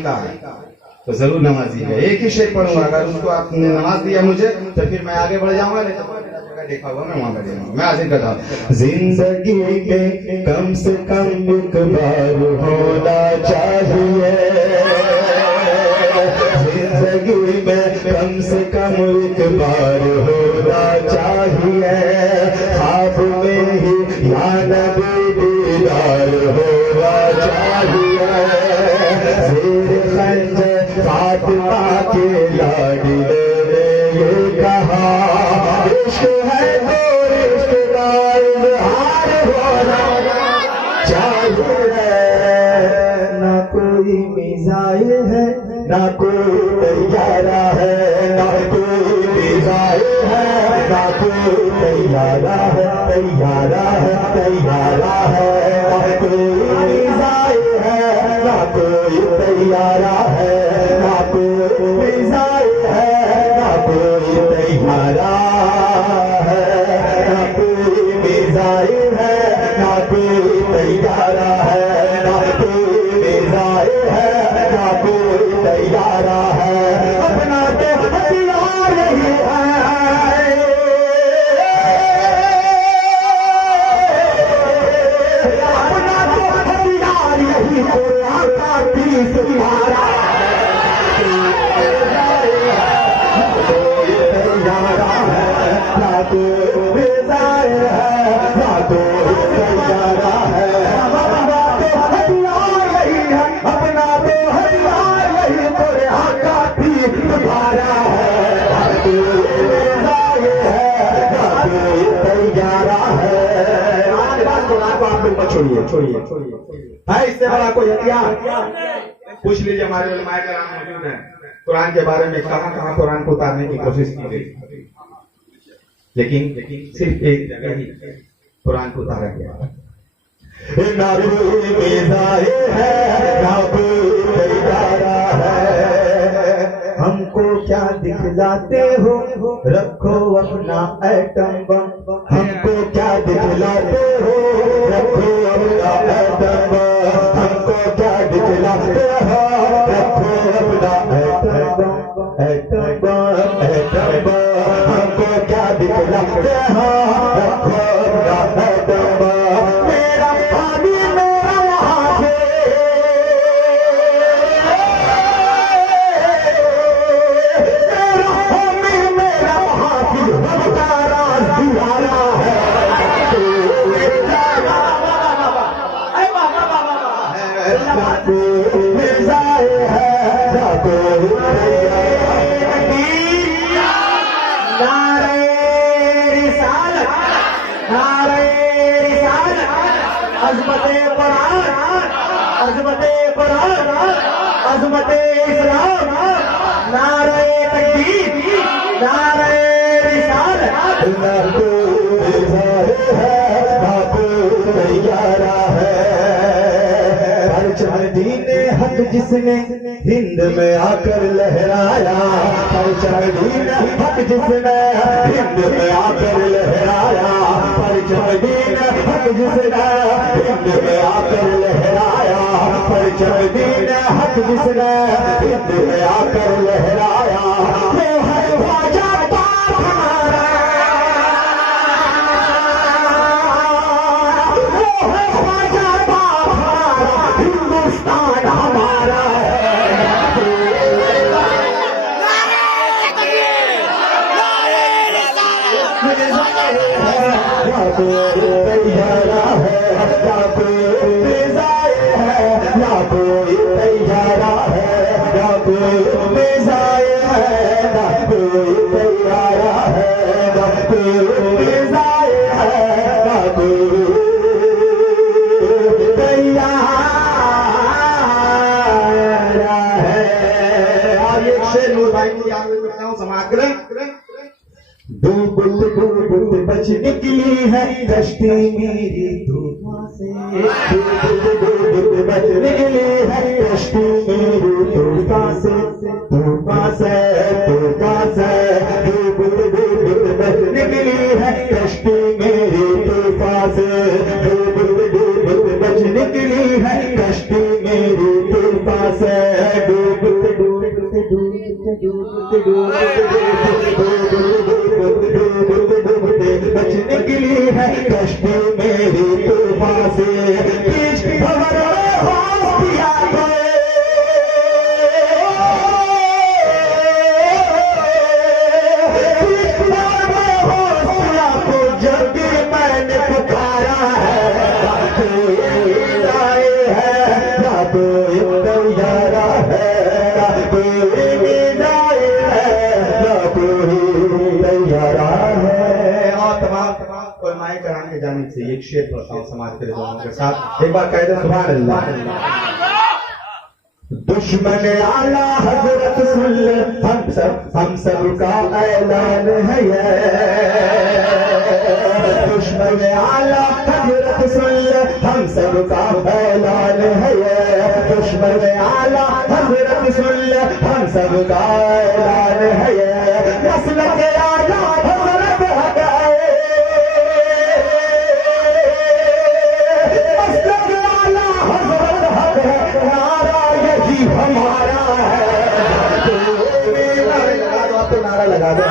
का तो जरूर नमाजी है। एक ही शेर पढ़ूंगा, अगर उसको आपने नमाज दिया मुझे तो फिर मैं आगे बढ़ जाऊंगा, नहीं तो जगह देखा हुआ मैं वहां बैठ जाऊंगा। मैं हाजिर करता हूँ। जिंदगी में कम से कम एक बार होना चाहिए, जिंदगी में कम से कम एक बार होना चाहिए, ख्वाब में ही या नबी दीदार होना चाहिए, फातिमा के लाडले ने ये कहा, इश्क है तो इश्क का इजहार होना चाहिए, ना कोई मिजाइल है ना कोई तैयारा है, ना कोई मिजाइल है ना कोई तैयारा है, तैयारा है तैयारा है, ना कोई मिजाइल है ना कोई तैयारा है, ना कोई मिजाइल है ना कोई तैयारा है, ना कोई मिजाइल है ना कोई तैयारा है, ना कोई मिजाइल है ना कोई तैयारा है, अपना तो हथियार ही है, अपना तो हथियार यही कुरान का तीस तुम्हारा छोड़िए छोड़िए है, इससे बड़ा कोई हथियार पूछ लीजिए। हमारे उलमाए कराम मौजूद हैं, कुरान के बारे में कहां कुरान को उतारने की कोशिश की गई, लेकिन सिर्फ एक जगह ही कुरान को उतारा गया। ना कोई मिजाइल है ना कोई तैयारा है, हमको क्या दिखलाते हो, रखो अपना एटम बम, हमको क्या दिखलाते हो, रखो अपना एटम बम, हमको क्या दिखलाते हो, रखो अपना atom bomb, atom bomb, atom bomb, हमको क्या दिखलाते हो, रखो अपना एटम बम, मेरा पानी मेरा वहां से मेरा वहां की हमारा दीवाना है, ना कोई मिजाइल है ना कोई नारे रिसालत, नारे रिसालत, अज़मते कुरान, अज़मते कुरान, अज़मते इस्लाम, नारे तकबीर, नारे रिसालत, ना कोई मिजाइल है ना कोई तैयारा है, परचम दीने हक जिसने हिंद में आकर लहराया, परचम दीने हक जिसने हिंद में आकर लहराया, परचम दीने हक जिसने हिंद में आकर लहराया, परचम दीने हक जिसने हिंद में आकर लहराया, वो है ख्वाजा पाक हमारा, वो है ख्वाजा पाक हमारा, हिंदुस्तान हमारा है, ना कोई तैयारा है ना कोई मिजाइल है ना कोई तैयारा है, ना कोई मिजाइल है ना कोई तैयारा है, ना कोई मिजाइल है ना कोई तैयारा है। और एक शेर नूर भाई को याद करता हूँ समाग्र, डूब डूब बच निकली है कश्ती मेरी तूफान से, डूब बच निकली है कश्ती मेरी तूफान से, तूफान से तूफान से, डूब बच निकली है कश्ती मेरी तूफान से, डूब बच निकली है कश्ती मेरी तूफान से, डूबते डूबते डूबते डूबते डूबते बचने के लिए है कश्ती मेरी तूफान से बीच भंवर में होश दिया को जब मैंने पुकारा है कराने जाने से एक शेर पढ़ता हूँ समाज के लोगों के साथ। एक बार कह दो सुभान अल्लाह। दुश्मन आला हजरत सुन ले हम सब का ऐलान है ये। दुश्मन आला हजरत सुन ले हम सब का ऐलान है ये। दुश्मन आला हजरत सुन ले हम सब का ऐलान है ये। मसलक आला हजरत हटाए हमारा है तो नारा लगा दो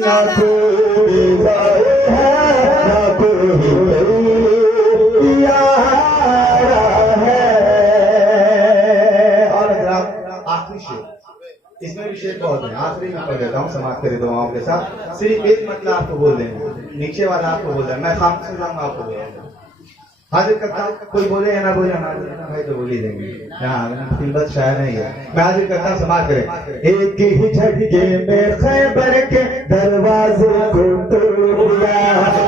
ना कोई है ना कोई यारा है। और आखिरी शेर, इसमें भी शेर बहुत है, आखिरी में पढ़ देता हूँ समाज के दुआओं के साथ। सिर्फ एक मतलब आपको बोल देंगे, नीचे वाला आपको बोल देंगे, मैं खाम से जाऊंगा आपको बोल देंगे। हाजिर करता हूँ, कोई बोले या ना बोले हमारे भाई तो बोल ही देंगे। यहाँ फिल्मत शायर नहीं है। मैं हाजिर करता हूँ समाज करे। एक ही झटके में खैबर के दरवाजे को तोड़ दिया।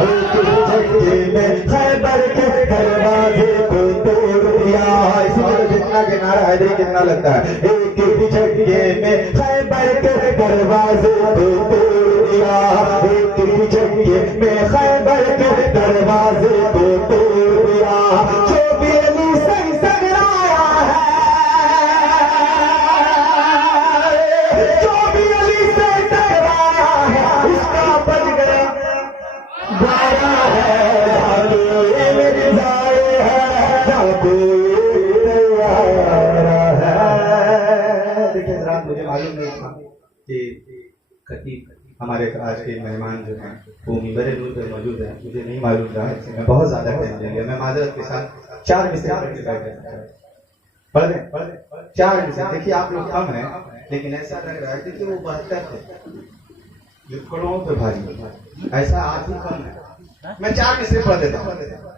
एक ही झटके में खैबर के दरवाजे को तोड़ दिया। इसमें जितना के नारा है कितना लगता है। एक ही झटके में खैबर के दरवाजे को तोड़ दिया। एक ही झटके में खैबर के दरवाजे को तोड़ दिया। जो भी अली संग संगराया है, जो भी अली से टकराया है उसका बच गया गाया है। मेरी जाए है ना कोई तैयार है। देखिए जरा मुझे मालूम नहीं था कि खतीब हमारे आज के मेहमान जो हैं वो मिंबर नूर पर मौजूद है। मुझे नहीं मालूम था, मैं बहुत ज्यादा टाइम ले लिया। मैं माजरत के साथ 4 मिसरे पढ़ दें 4 मिसरे। देखिए आप लोग कम हैं लेकिन ऐसा लग रहा है कि वो 72 थे जो करोड़ों पे भारी, ऐसा आज भी कम है। मैं 4 मिसरे पढ़ देता हूँ,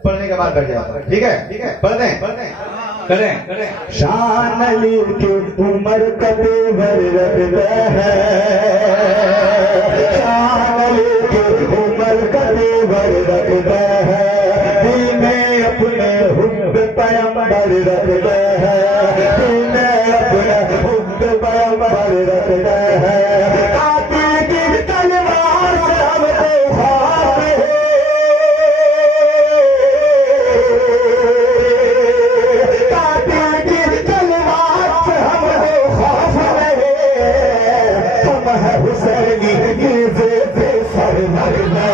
पढ़ने के बाद बैठ जाता हूँ। ठीक है पढ़ दें करें। शान अली की उम्र कतेवर रखता है। शान अली की उम्र कतेवर रखता है। दिल में अपने हुब्ब पैगंबर रखता है। दिल में अपने हुब्ब पैगंबर रखता है। कातिल की तलवार से हमको खौफ है। कातिल की तलवार से हमको खौफ है। हम है हुसैनी गिरजे पे सर मरना।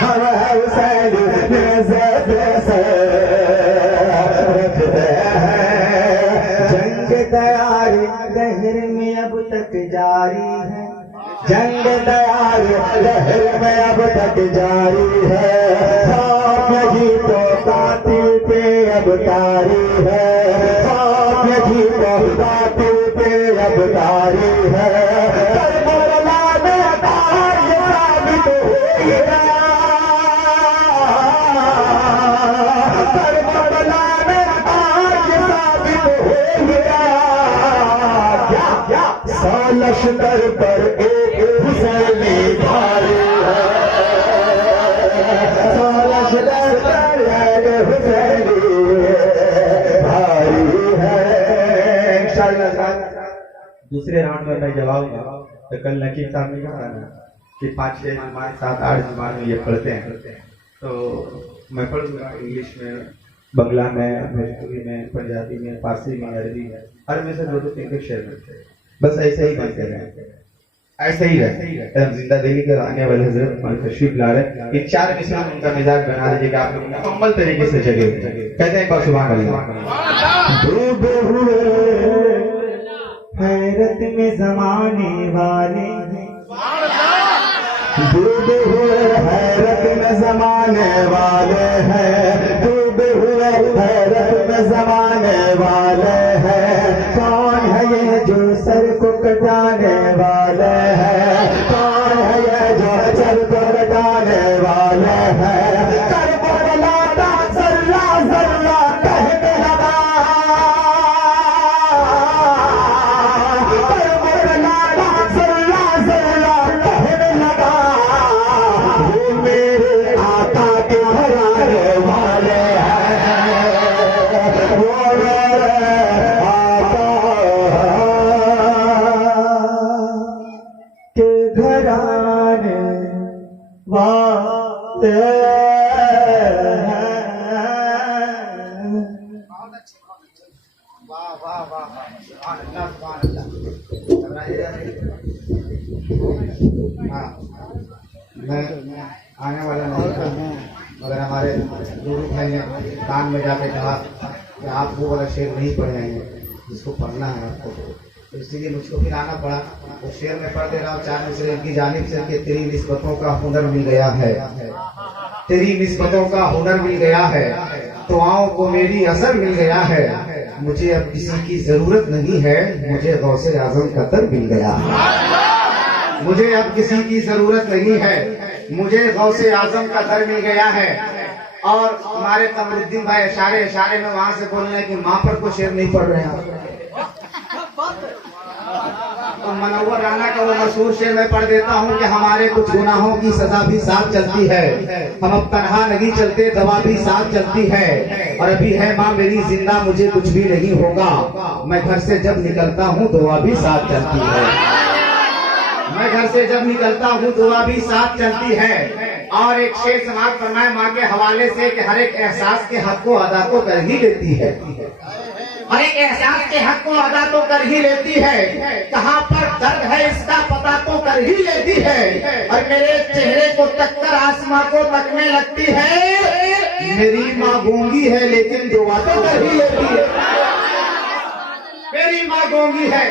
हम है हुसैनी गिरजे पे सर रखते हैं। जंग तैयारी लहर में अब तक जारी है। जंग तैयारी लहर में अब तक जारी है। खौफ नहीं तो कातिल पे अब तारी है। खौफ नहीं तो कातिल पे अब तारी है। करबला में तार ये साबित हो गया। करबला में तार ये साबित हो गया। क्या 100 लश्कर पर एक हुसैनी भारी है। 100 लश्कर पर एक हुसैनी भारी है। इंशाअल्लाह दूसरे राउंड में मैं जब आऊंगा तो कल नकीब साहब ने कहा ना कि 5-6 जमात 7-8 जमात में ये पढ़ते हैं, तो मैं पढ़ूंगा इंग्लिश में, बंगला में, भोजपुरी में, पंजाबी में, फारसी में, अरबी में, हर में से 2-2 3 शेर में। बस ऐसे ही बनते रहे। ऐसे ही रहे। जिंदा देवी के आने वाले हजरत तशरीफ ला रहे, ये 4 मिसरा उनका मिजाज बना दीजिएगा आप लोग मुकम्मल तरीके से जगह कहते हैं सुभान अल्लाह। डूबे हुए हैरत में जमाने वाले, डूबे हुए हैरत में जमाने वाले हैं, डूबे हुए हैरत में जमाने वाले हैं। कौन है ये जो सर को कटाने वाले हैं, कौन है ये जो सर को कटाने वाले हैं। करबला का जर्रा जर्रा कहने लगा, करबला का जर्रा जर्रा कहने लगा, वो मेरे आका के घराने वाले हैं, वो मेरे आका के घराने वाले हैं। वाह वाह वाह, सुभान अल्लाह सुभान अल्लाह। हाँ, मैं आने वाला नहीं था, मगर हमारे गुरु भाई ने कान में जाके कहा कि आप वो वाला शेर नहीं पढ़े हैं जिसको पढ़ना है आपको, तो इसलिए मुझको फिर आना पड़ा। वो शेर में पढ़ दे रहा हूँ 4 मिसरे इनकी जानिब से कि तेरी निस्बतों का हुनर मिल गया है, तेरी निस्बतों का हुनर मिल गया है, दुआओं को मेरी असर मिल गया है, मुझे अब किसी की जरूरत नहीं है, मुझे गौसे आजम का दर मिल गया, मुझे अब किसी की जरूरत नहीं है, मुझे गौसे आजम का दर मिल गया है। और हमारे कमरुद्दीन भाई इशारे इशारे में वहां से बोल रहे हैं कि माँ पर को शेर नहीं पढ़ रहे हैं। तो मनोवर राणा का वो मशहूर शेर मैं पढ़ देता हूँ कि हमारे कुछ गुनाहों की सजा भी साथ चलती है, हम अब तनहा नहीं चलते, दवा भी साथ चलती है, और अभी है माँ मेरी जिंदा, मुझे कुछ भी नहीं होगा, मैं घर से जब निकलता हूँ दुआ भी साथ चलती है, मैं घर से जब निकलता हूँ दुआ भी साथ चलती है। और एक शेर समाप्त फरमाए माँ के हवाले से कि हर एक एहसास के हक को अदा तो कर ही लेती है, हर एक एहसास के हक को अदा तो कर ही लेती है, कहाँ पर दर्द है इसका पता तो कर ही लेती है, और मेरे चेहरे को तककर आसमां को तकने लगती है, मेरी माँ गूंगी है लेकिन दुआ तो कर ही लेती है, मेरी माँ गूंगी है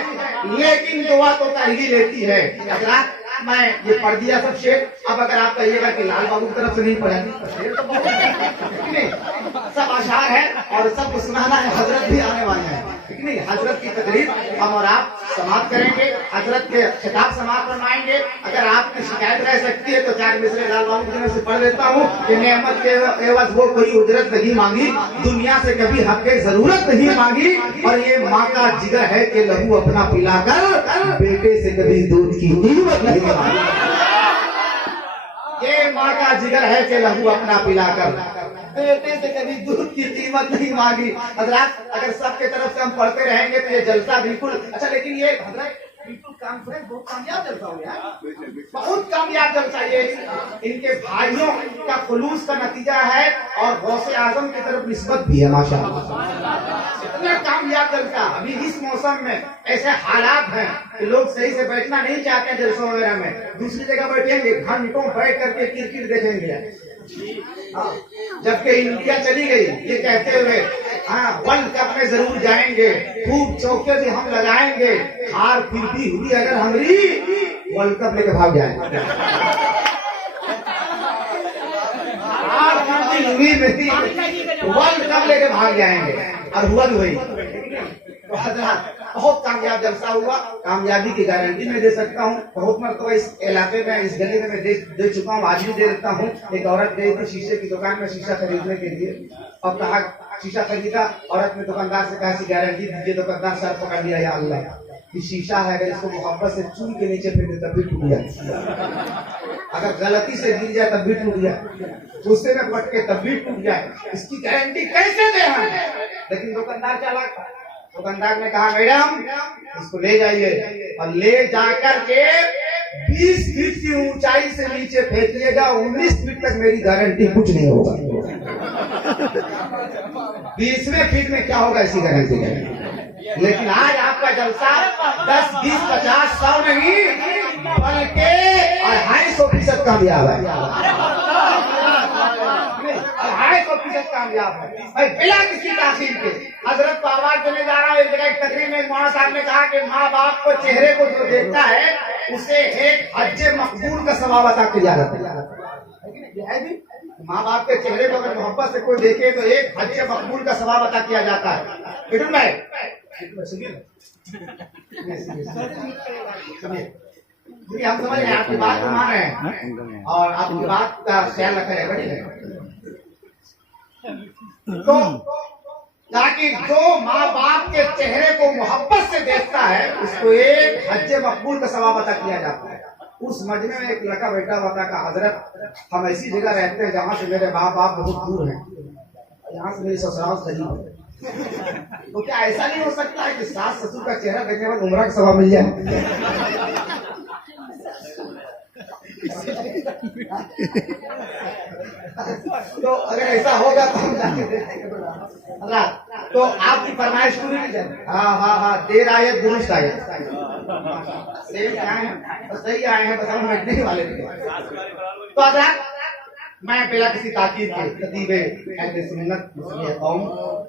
लेकिन दुआ तो कर ही लेती है। अगर मैं ये पढ़ दिया सब शेर, अब अगर आप कहिएगा कि लाल बाबू की तरफ से नहीं पढ़ा तो शेर तो बहुत नहीं, सब अशार है और सब सुनाना है, हजरत भी आने वाले हैं, ठीक नहीं, हजरत की तकरीर हम और आप समाप्त करेंगे, हजरत के खिताब समाप्त फरमाएंगे। अगर आपकी शिकायत रह सकती है तो 4 मिसरे लाल बाबू की तरफ से पढ़ देता हूँ कि नेमत के एवज वो कोई उजरत नहीं मांगी, दुनिया से कभी हक के जरूरत नहीं मांगी, और ये माँ का जिगर है कि लहू अपना पिलाकर बेटे से कभी दूध की कीमत नहीं मांगी, ये माँ का जिगर है कि लहू अपना पिलाकर बेटे से कभी दूध की कीमत नहीं मांगी। हजरत अगर सबके तरफ से हम पढ़ते रहेंगे तो ये जलसा बिल्कुल अच्छा, लेकिन ये हजरत बिल्कुल कॉन्फ्रेंस बहुत कामयाब जलसा हो गया, बहुत कामयाब जलसा ये इनके भाइयों का खुलूस का नतीजा है, और गौसे आजम की तरफ निस्बत भी है माशाअल्लाह, इतना कामयाब जलसा। अभी इस मौसम में ऐसे हालात हैं कि लोग सही से बैठना नहीं चाहते हैं जलसों वगैरह में, दूसरी जगह बैठेंगे घंटों बैठ करके क्रिकेट देखेंगे, जबकि इंडिया चली गई ये कहते हुए हाँ वर्ल्ड कप में जरूर जाएंगे, खूब चौके भी हम लगाएंगे, हार फिर भी हुई अगर हमारी वर्ल्ड कप लेके भाग जाएंगे, हार फिर भी हुई वर्ल्ड कप लेके भाग जाएंगे, और हुआ भी वही। तो हजरत बहुत कामयाब जलसा हुआ, कामयाबी की गारंटी मैं दे सकता हूँ, बहुत मरतबा इस इलाके में इस गली में मैं दे चुका हूँ, आज भी दे देता हूँ। एक औरत गई थी शीशे की दुकान में शीशा खरीदने के लिए, और कहा शीशा खरीदा, औरत ने दुकानदार से कहा कि गारंटी दीजिए, दुकानदार सर पकड़ लिया, या अल्लाह कि शीशा है अगर इसको मोहब्बत से चूल के नीचे फेंक दे तब भी टूट जाए, अगर गलती से गिर जाए तब भी टूट जाए, गुस्से में पट के तब भी टूट जाए, इसकी गारंटी कैसे दे हम। लेकिन दुकानदार चालाक, दुकानदार ने कहा मैडम इसको ले जाइए, और ले जाकर के 20 फीट की ऊंचाई से नीचे फेंकिएगा, 19 फीट तक मेरी गारंटी कुछ नहीं होगा, 20वें फीट में क्या होगा इसकी गारंटी है। लेकिन आज आपका जलसा 10, 20, 50, 100 नहीं बल्कि 250% कामयाब है। 250% कामयाब है भाई, बिना किसी तासीर के। हजरत को आवाज देने जा रहा हूँ। एक जगह एक तकरीर में मौलाना साहब ने कहा कि माँ बाप को चेहरे को जो देखता है उसे एक हज मकबूल का सवाब अता किया जाता है। माँ बाप के चेहरे को अगर मोहब्बत से कोई देखे तो एक हज मकबूल का सवाब अता किया जाता है। मिठुन भाई हम समझ रहे हैं, आपकी बात को मान रहे हैं और आपकी बात का ख्याल रख रहे हैं। तो ताकि जो माँ बाप के चेहरे को मोहब्बत से देखता है उसको एक हज मकबूल का सवाब अता किया जाता है। उस मजमे में एक लड़का बैठा हुआ था, कहा हजरत हम ऐसी जगह रहते हैं जहाँ से मेरे माँ बाप बहुत दूर हैं, यहाँ से मेरी ससुराल करीब है, तो क्या ऐसा नहीं हो सकता है कि सास ससुर का चेहरा देखने में उम्र का सवाब मिल जाए? तो अगर ऐसा होगा तो हम जाके देखेंगे। तो आपकी फरमाइश पूरी नहीं जाए। हाँ देर आए दुरुस्त आए, सही आए हैं, सही आए हैं, बस हम बैठने वाले थे। तो हज़रात मैं बिना किसी ताकीद के खतीबे अहले सुन्नत मुस्लिम कौम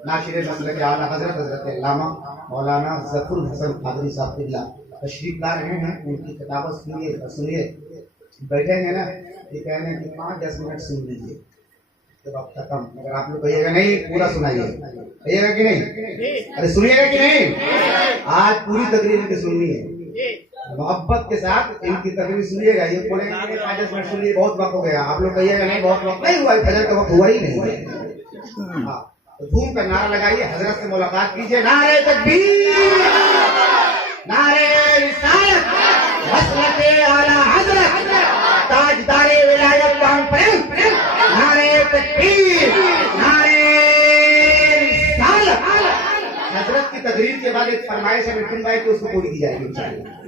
नाशिर मसलक आला हजरत अल्लामा मौलाना ज़फ़रुल हसन क़ादरी साहब क़िबला तशरीफ ला रहे हैं। उनकी किताबत सुनिए बैठेंगे ना, ये कह रहे हैं कि 5-10 मिनट सुन लीजिए जब आप खत्म। अगर आप लोग कहिएगा नहीं पूरा सुनाइए, कहिएगा कि नहीं? अरे सुनिएगा कि नहीं? आज पूरी तकरीर की सुननी है, मोहब्बत के साथ इनकी तकरीर सुनिएगा। ये बोलेंगे 5-10 मिनट सुनिए, बहुत वक्त हो गया। आप लोग कहिएगा नहीं बहुत वक्त नहीं हुआ, फजर का वक्त हुआ ही नहीं। हाँ तो धूम का नारा लगाइए, हजरत से मुलाकात कीजिए। नारे तकबीर, नारे रिसालत, मसलके आला हजरत, ताजदारे विलायत कॉन्फ्रेंस, नारे तकबीर, नारे रिसालत। हजरत की तकरीर के बाद एक फरमाइश है मिठुन भाई की, उसको पूरी की जाएगी इंशाअल्लाह।